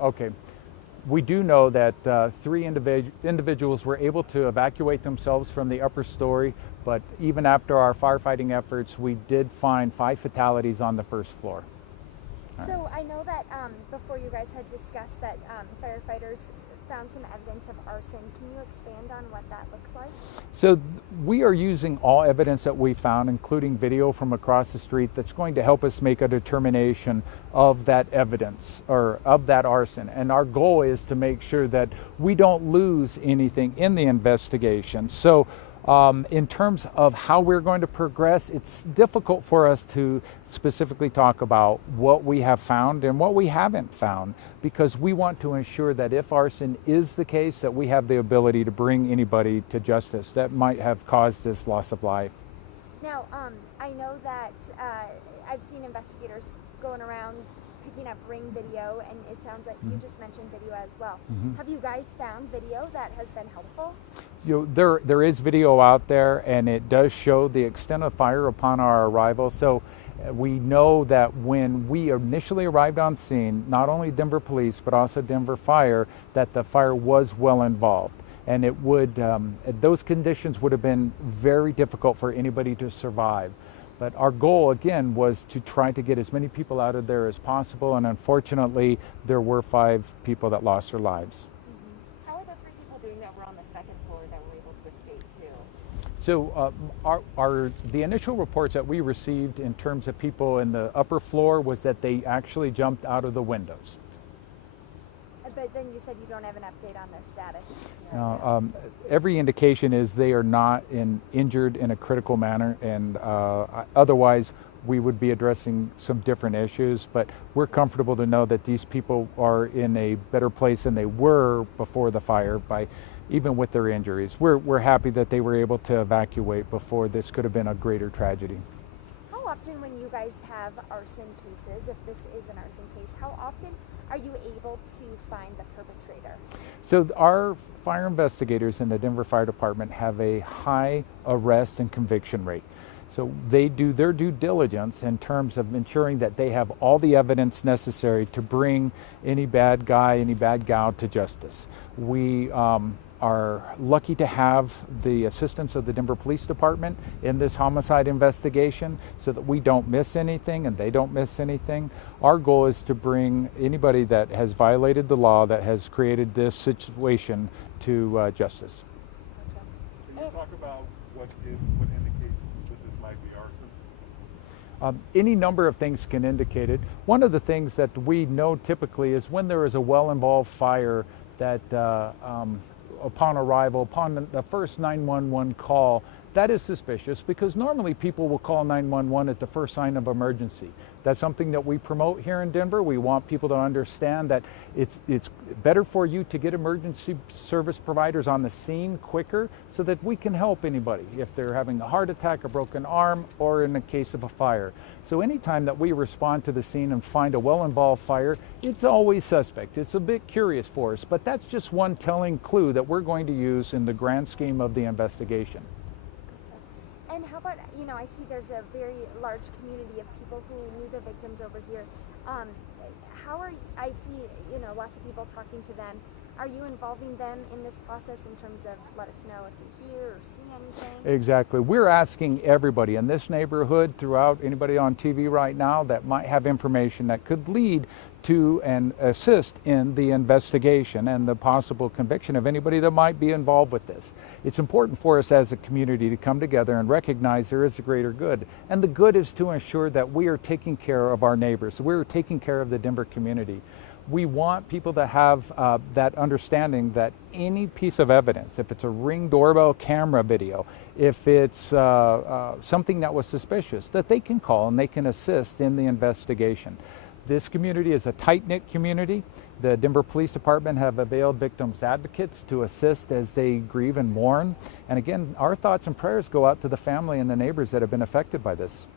Okay. We do know that 3 individuals were able to evacuate themselves from the upper story, but even after our firefighting efforts, we did find 5 fatalities on the first floor. So I know that before you guys had discussed that firefighters found some evidence of arson. Can you expand on what that looks like? So we are using all evidence that we found, including video from across the street, that's going to help us make a determination of that evidence or of that arson. And our goal is to make sure that we don't lose anything in the investigation. So in terms of how we're going to progress, it's difficult for us to specifically talk about what we have found and what we haven't found, because we want to ensure that if arson is the case, that we have the ability to bring anybody to justice that might have caused this loss of life. Now, I know that I've seen investigators going around picking up ring video, and it sounds like you just mentioned video as well. Have you guys found video that has been helpful? There is video out there, and it does show the extent of fire upon our arrival. So we know that when we initially arrived on scene, not only Denver Police but also Denver Fire, that the fire was well involved. And it would, those conditions would have been very difficult for anybody to survive. But our goal, again, was to try to get as many people out of there as possible, and unfortunately, there were 5 people that lost their lives. How are the 3 people doing that were on the 2nd floor that were able to escape too? So the initial reports that we received in terms of people in the upper floor was that they actually jumped out of the windows. But then you said you don't have an update on their status. Every indication is they are not injured in a critical manner, and otherwise we would be addressing some different issues. But we're comfortable to know that these people are in a better place than they were before the fire, even with their injuries. We're happy that they were able to evacuate before this could have been a greater tragedy. How often, when you guys have arson cases, if this is an arson case, how often are you able to find the perpetrator? So our fire investigators in the Denver Fire Department have a high arrest and conviction rate. So they do their due diligence in terms of ensuring that they have all the evidence necessary to bring any bad guy, any bad gal to justice. We are lucky to have the assistance of the Denver Police Department in this homicide investigation so that we don't miss anything and they don't miss anything. Our goal is to bring anybody that has violated the law, that has created this situation, to justice. Can you talk about what indicates that this might be arson? Any number of things can indicate it. One of the things that we know typically is when there is a well-involved fire that upon arrival, upon the first 911 call, that is suspicious, because normally people will call 911 at the first sign of emergency. That's something that we promote here in Denver. We want people to understand that it's better for you to get emergency service providers on the scene quicker so that we can help anybody if they're having a heart attack, a broken arm, or in the case of a fire. So anytime that we respond to the scene and find a well-involved fire, it's always suspect. It's a bit curious for us, but that's just one telling clue that we're going to use in the grand scheme of the investigation. And how about, I see there's a very large community of people who knew the victims over here. I see, lots of people talking to them. Are you involving them in this process in terms of let us know if you hear or see anything? Exactly. We're asking everybody in this neighborhood, throughout, anybody on TV right now that might have information that could lead to and assist in the investigation and the possible conviction of anybody that might be involved with this. It's important for us as a community to come together and recognize there is a greater good. And the good is to ensure that we are taking care of our neighbors. We're taking care of the Denver community. We want people to have that understanding that any piece of evidence, if it's a Ring doorbell camera video, if it's something that was suspicious, that they can call and they can assist in the investigation. This community is a tight-knit community. The Denver Police Department have availed victims advocates to assist as they grieve and mourn. And again, our thoughts and prayers go out to the family and the neighbors that have been affected by this.